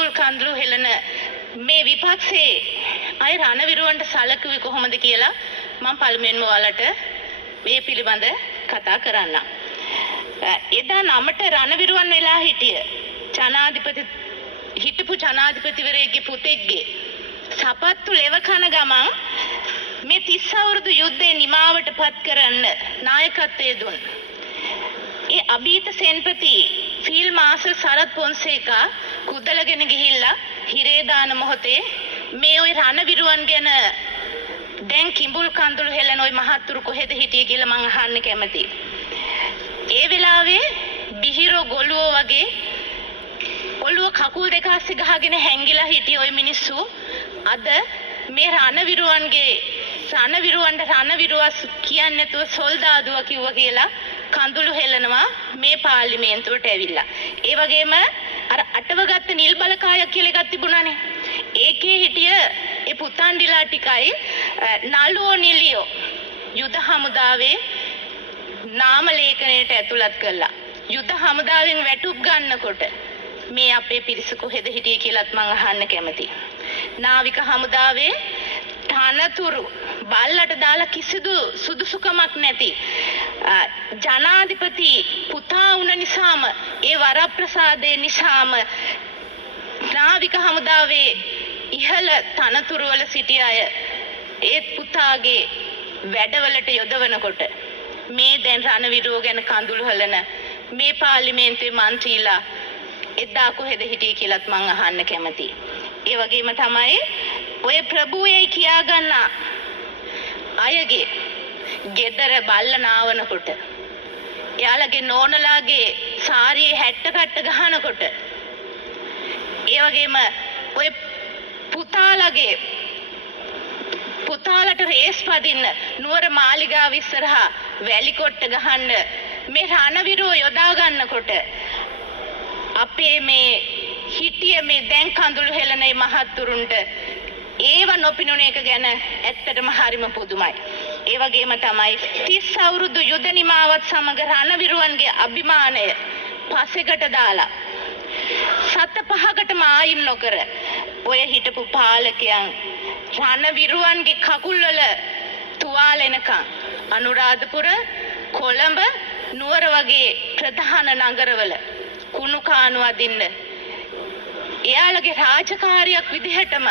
කිඹුල් කඳුළු හෙලන මේ විපක්ෂයේ අය රණවිරුවන්ට සලකුවේ කොහොමද කියලා මම පළමුවෙන්ම ඔයාලට මේ පිළිබඳ කතා කරන්නම්. එදා නමට රණවිරුවන් වෙලා හිටපු ජනාධිපතිවරයෙක්ගේ පුතෙක්ගේ සපත්තු ලෙව කන ගමන් මේ 30 අවුරුදු යුද්ධේ නිමාවට පත් කරන්න නායකත්වයේ දුන්. ඒ අභීත සෙන්පති ෆීල්ඩ් මාර්ෂල් සරත් පොන්සේකා කුදලගෙන ගිහිල්ලා හිරේ දාන මොහොතේ මේ ওই රණවිරුවන් ගැන දැන් කිඹුල් කඳුළු හෙලන ওই මහත්තුරු කොහෙද හිටියේ කියලා මං අහන්න කැමතියි. ඒ වෙලාවේ බිහිරෝ ගොළුවෝ වගේ ඔළුව කකුල් දෙක අස්සේ ගහගෙන හැංගිලා හිටිය ওই මිනිස්සු අද මේ රණවිරුවන්ට කියන්නේ නැතුව සොල්දාදුවා කිව්වා කියලා කඳුළු හෙලනවා මේ පාර්ලිමේන්තුවට ඇවිල්ලා. ඒ වගේම අර අටවගත්ත නිල් බලකායක් කියලා එකක් තිබුණානේ. ඒකේ හිටිය ඒ පුතන්ඩිලා ටිකයි නළුවෝ නිලියෝ යුද හමුදාවේ නාම ලේඛනයට ඇතුළත් කළා. යුද හමුදාවෙන් වැටුප් ගන්නකොට මේ අපේ පිරිස කොහෙද හිටියේ කියලාත් මං අහන්න කැමතියි. නාවික හමුදාවේ තනතුරු බල්ලට දාලා කිසිදු සුදුසුකමක් නැති ජනාධිපති පුතා වුණ නිසාම ඒ වරප්‍රසාදේ නිසාම නාවික හමුදාවේ ඉහළ තනතුරු වල සිටිය අය ඒ පුතාගේ වැඩවලට යොදවනකොට මේ දැන් රණවිරුව ගැන කඳුළු හලන මේ පාර්ලිමේන්තුවේ මන්ත්‍රීලා එදා කොහෙද හිටියේ කියලාත් මං අහන්න කැමතියි. ඒ වගේම තමයි ඔය ප්‍රභූයයි කියා ගන්න අයගේ ගෙදර බල්ල නාවනකොට එයාලගේ නෝනලාගේ සාරියේ හැට්ට කට්ට ගහනකොට ඒ වගේම ඔය පුතාලට රේස් පදින්න නුවර මාලිගාව ඉස්සරහා වැලි කොට්ට ගහන්න මේ රණවිරුව යොදා ගන්නකොට අපේ මේ හිටිය මේ දැන් කඳුළු හෙලන මහත්තුරුන්ට ඒව නොපිනුන එක ගැන ඇත්තටම හරිම පුදුමයි. ඒ වගේම තමයි 30 අවුරුදු යුද නිමාවත් සමග රණවිරුවන්ගේ අභිමානය පසෙකට දාලා සත පහකටම ආයිම් නොකර ඔය හිටපු පාලකයන් රණවිරුවන්ගේ කකුල්වල තුවාල එනකන් අනුරාධපුර කොළඹ නුවර වගේ ප්‍රධාන නගරවල කුණු කානු අදින්න එයාලගේ රාජකාරියක් විදිහටම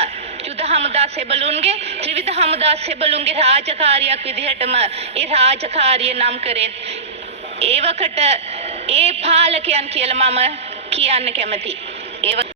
යුද හමුදා සෙබළුන්ගේ ත්‍රිවිධ හමුදා සෙබළුන්ගේ රාජකාරියක් විදිහටම ඒ රාජකාරිය නම් කරේ ඒවකට ඒ පාලකයන් කියලා මම කියන්න කැමතියි.